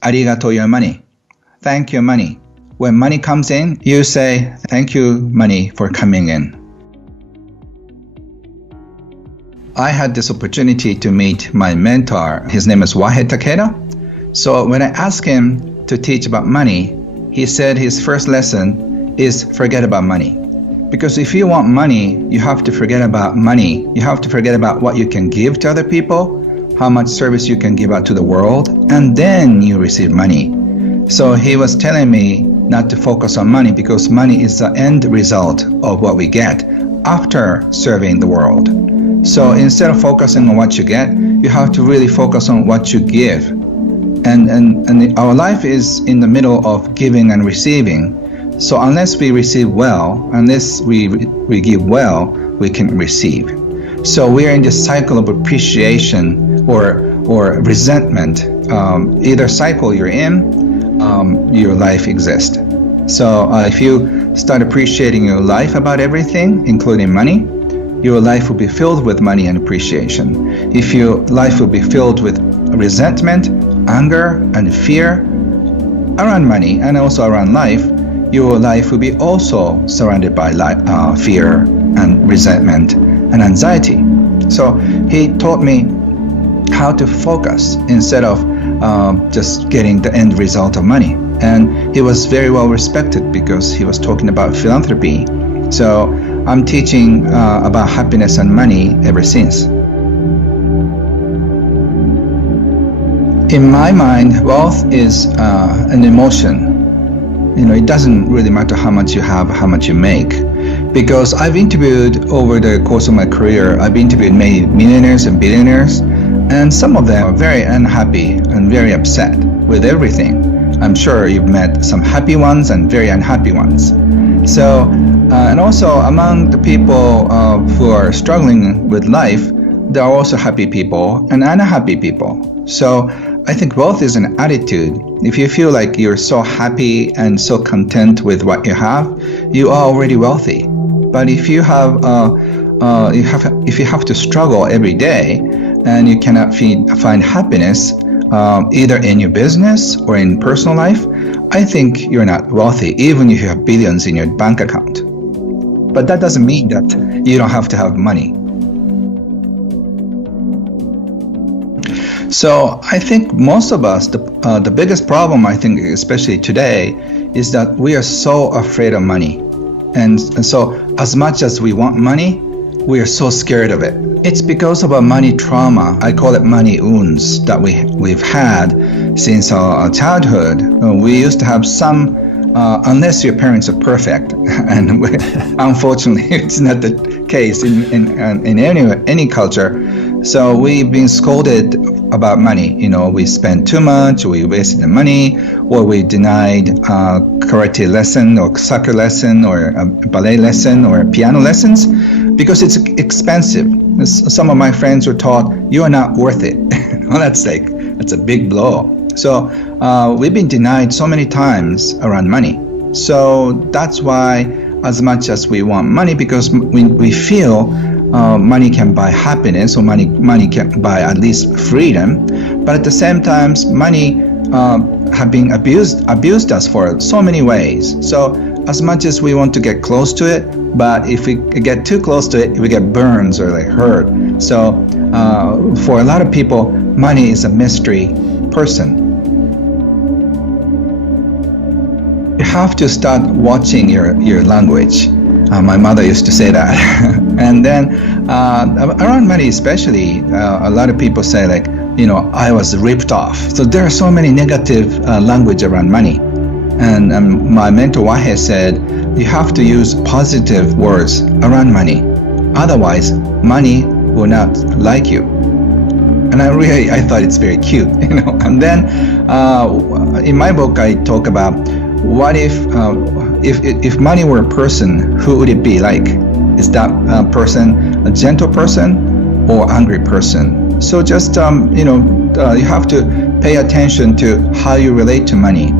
Arigato your money. Thank you money. When money comes in, you say, thank you money for coming in. I had this opportunity to meet my mentor. His name is Wahe Takeda. So when I asked him to teach about money, he said his first lesson is forget about money. Because if you want money, you have to forget about money. You have to forget about what you can give to other people, how much service you can give out to the world, and then you receive money. So he was telling me not to focus on money because money is the end result of what we get after serving the world. So instead of focusing on what you get, you have to really focus on what you give. And our life is in the middle of giving and receiving. So unless we receive well, unless we give well, we can receive. So we are in this cycle of appreciation or resentment. Either cycle you're in, your life exists. So if you start appreciating your life about everything, including money, your life will be filled with money and appreciation. If your life will be filled with resentment, anger, and fear around money and also around life, your life will be also surrounded by fear and resentment and anxiety. So he taught me how to focus instead of just getting the end result of money. And he was very well respected because he was talking about philanthropy. So I'm teaching about happiness and money ever since. In my mind, wealth is an emotion. It doesn't really matter how much you have, how much you make. Because I've interviewed over the course of my career, I've interviewed many millionaires and billionaires, and some of them are very unhappy and very upset with everything. I'm sure you've met some happy ones and very unhappy ones. So, and also among the people who are struggling with life, there are also happy people and unhappy people. So I think wealth is an attitude. If you feel like you're so happy and so content with what you have, you are already wealthy. But if you have to struggle every day and you cannot find happiness either in your business or in personal life, I think you're not wealthy, even if you have billions in your bank account. But that doesn't mean that you don't have to have money. So I think most of us, the biggest problem, I think, especially today, is that we are so afraid of money. And so as much as we want money, we are so scared of it. It's because of a money trauma. I call it money wounds that we've had since our childhood. We used to have some, unless your parents are perfect, and unfortunately it's not the case in any culture. So we've been scolded about money. We spent too much, we wasted the money, or we denied karate lesson or soccer lesson or a ballet lesson or piano lessons because it's expensive. Some of my friends were taught, you are not worth it. Well, that's a big blow. So we've been denied so many times around money. So that's why as much as we want money, because we feel money can buy happiness, or money can buy at least freedom, but at the same time, money have been abused us for so many ways. So as much as we want to get close to it, but if we get too close to it, we get burns or hurt. So for a lot of people, money is a mystery person. You have to start watching your language. My mother used to say that. And then around money especially, a lot of people say I was ripped off. So there are so many negative language around money. And my mentor Wahe said, you have to use positive words around money. Otherwise, money will not like you. And I thought it's very cute, And then in my book, I talk about what if money were a person, who would it be like? Is that person a gentle person or angry person? So just you have to pay attention to how you relate to money.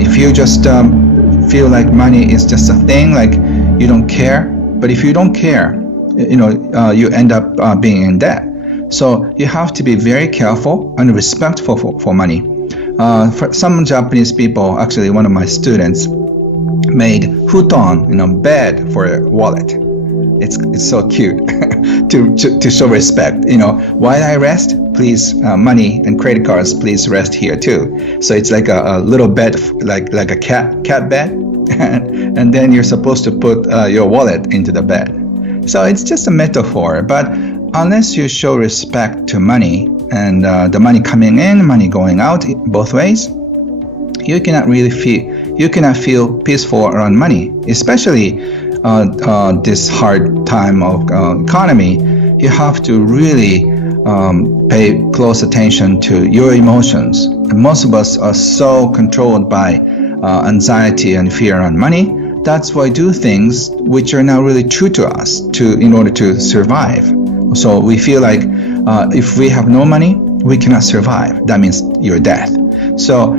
If you just feel like money is just a thing, like you don't care, but if you don't care, you end up being in debt. So you have to be very careful and respectful for money. For some Japanese people, actually one of my students made futon, bed for a wallet. It's so cute to show respect. While I rest, please, money and credit cards, please rest here too. So it's like a little bed, like a cat bed, and then you're supposed to put your wallet into the bed. So it's just a metaphor, but unless you show respect to money and the money coming in, money going out, both ways, you cannot feel peaceful around money, especially this hard time of economy. You have to really pay close attention to your emotions. And most of us are so controlled by anxiety and fear around money. That's why we do things which are not really true to us in order to survive. So we feel like if we have no money, we cannot survive. That means you're death. So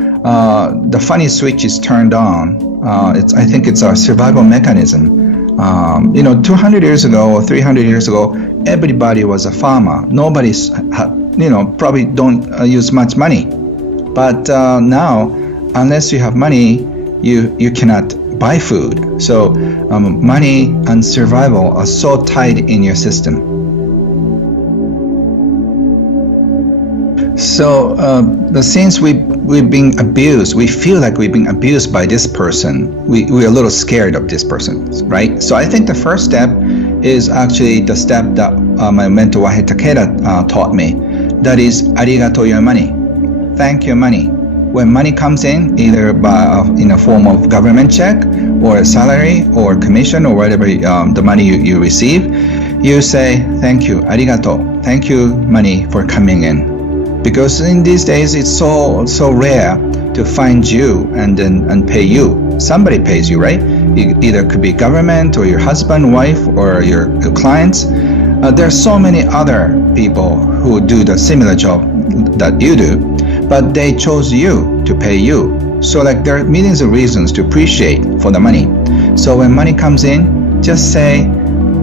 the funny switch is turned on. I think it's our survival mechanism. 200 years ago or 300 years ago, everybody was a farmer. Nobody's, probably don't use much money. But now, unless you have money, you cannot buy food. So money and survival are so tied in your system. So since we've been abused, we feel like we've been abused by this person. We're a little scared of this person, right? So I think the first step is actually the step that my mentor Wahei Takeda taught me. That is, arigato your money. Thank your money. When money comes in, either in a form of government check or a salary or commission or whatever the money you receive, you say, thank you, arigato. Thank you, money, for coming in. Because in these days, it's so rare to find you and pay you. Somebody pays you, right? It either could be government or your husband, wife, or your clients. There are so many other people who do the similar job that you do, but they chose you to pay you. So there are millions of reasons to appreciate for the money. So when money comes in, just say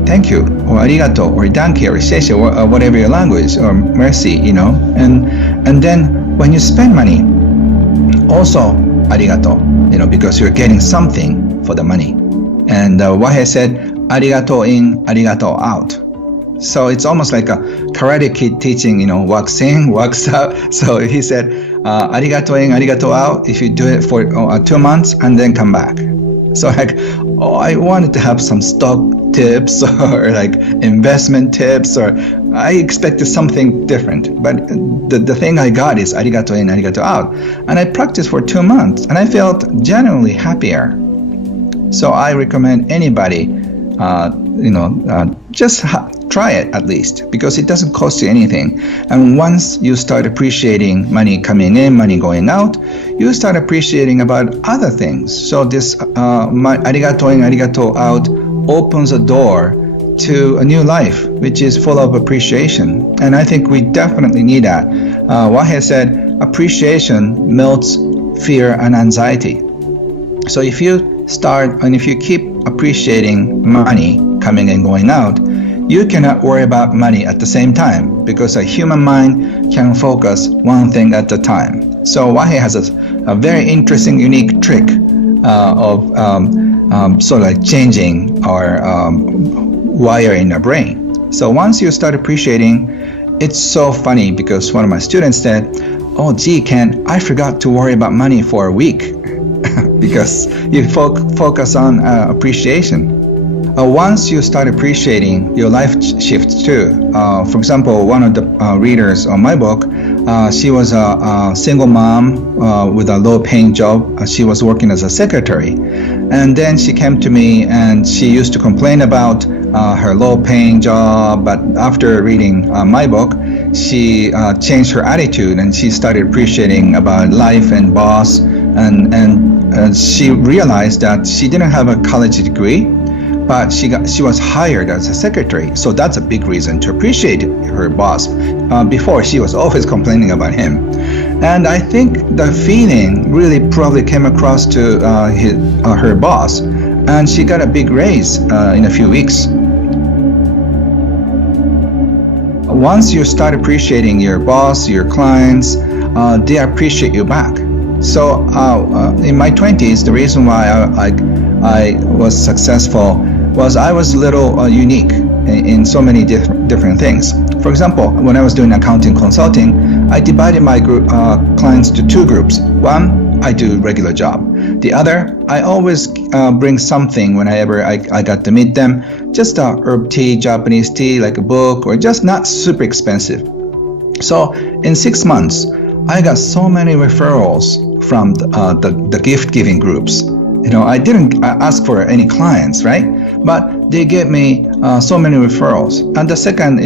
thank you, or arigato, or danke, or seishe, or whatever your language, or mercy, and then when you spend money, also arigato, because you're getting something for the money. And Wahei said, arigato in, arigato out. So it's almost like a karate kid teaching, wax in, wax out. So he said, arigato in, arigato out, if you do it for 2 months and then come back. So I wanted to have some stock tips or investment tips, or I expected something different. But the thing I got is arigato in, arigato out. And I practiced for 2 months and I felt genuinely happier. So I recommend anybody, just try it at least, because it doesn't cost you anything. And once you start appreciating money coming in, money going out, you start appreciating about other things. So this arigato in, arigato out opens a door to a new life, which is full of appreciation. And I think we definitely need that. Wahei said, appreciation melts fear and anxiety. So if you start and if you keep appreciating money coming and going out, you cannot worry about money at the same time, because a human mind can focus one thing at a time. So Wahei has a very interesting, unique trick of changing our wire in our brain. So once you start appreciating, it's so funny, because one of my students said, oh gee, Ken, I forgot to worry about money for a week because you focus on appreciation. Once you start appreciating, your life shifts too. For example, one of the readers on my book, she was a single mom with a low-paying job. She was working as a secretary. And then she came to me and she used to complain about her low-paying job. But after reading my book, she changed her attitude and she started appreciating about life and boss. And she realized that she didn't have a college degree, but she was hired as a secretary. So that's a big reason to appreciate her boss. Before, she was always complaining about him. And I think the feeling really probably came across to her boss. And she got a big raise in a few weeks. Once you start appreciating your boss, your clients, they appreciate you back. So in my 20s, the reason why I was successful was I was a little unique in so many different things. For example, when I was doing accounting consulting, I divided my clients to two groups. One, I do regular job. The other, I always bring something whenever I got to meet them, just a herb tea, Japanese tea, like a book, or just not super expensive. So in 6 months, I got so many referrals from the gift-giving groups. I didn't ask for any clients, right? But they gave me so many referrals. And the second,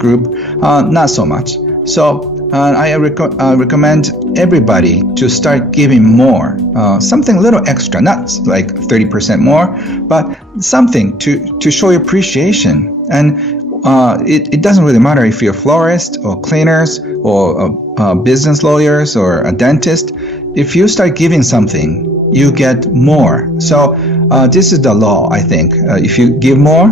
group, not so much. So I recommend everybody to start giving more, something a little extra, not like 30% more, but something to show your appreciation. And it doesn't really matter if you're a florist or cleaners or business lawyers or a dentist. If you start giving something, you get more. So this is the law, I think. If you give more,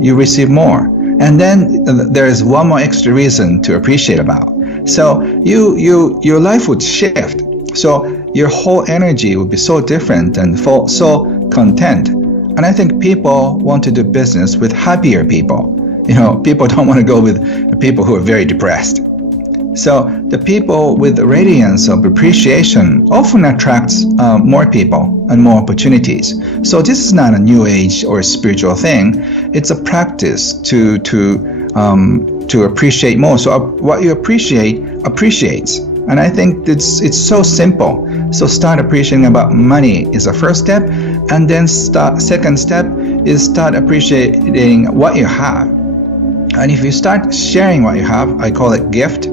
you receive more. And then there is one more extra reason to appreciate about. So your life would shift. So your whole energy would be so different and so content. And I think people want to do business with happier people. People don't want to go with people who are very depressed. So the people with the radiance of appreciation often attracts more people and more opportunities. So this is not a new age or a spiritual thing. It's a practice to appreciate more. So what you appreciate appreciates. And I think it's so simple. So start appreciating about money is the first step, and then second step is start appreciating what you have. And if you start sharing what you have, I call it gift.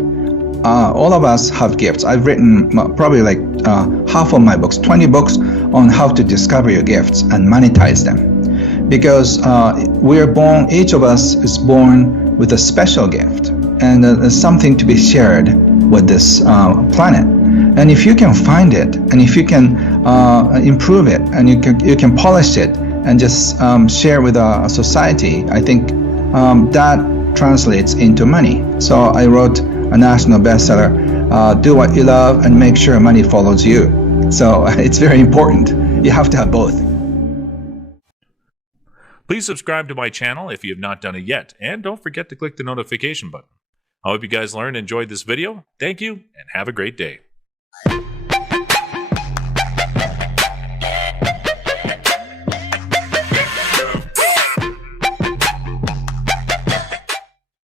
All of us have gifts. I've written probably like half of my books, 20 books on how to discover your gifts and monetize them. Because each of us is born with a special gift, and there's something to be shared with this planet. And if you can find it, and if you can improve it, and you can polish it, and just share with a society, I think that translates into money. So I wrote a national bestseller, Do What You Love and Make Sure Money Follows You. So it's very important. You have to have both. Please subscribe to my channel if you have not done it yet, and don't forget to click the notification button. I hope you guys learned and enjoyed this video. Thank you, and have a great day.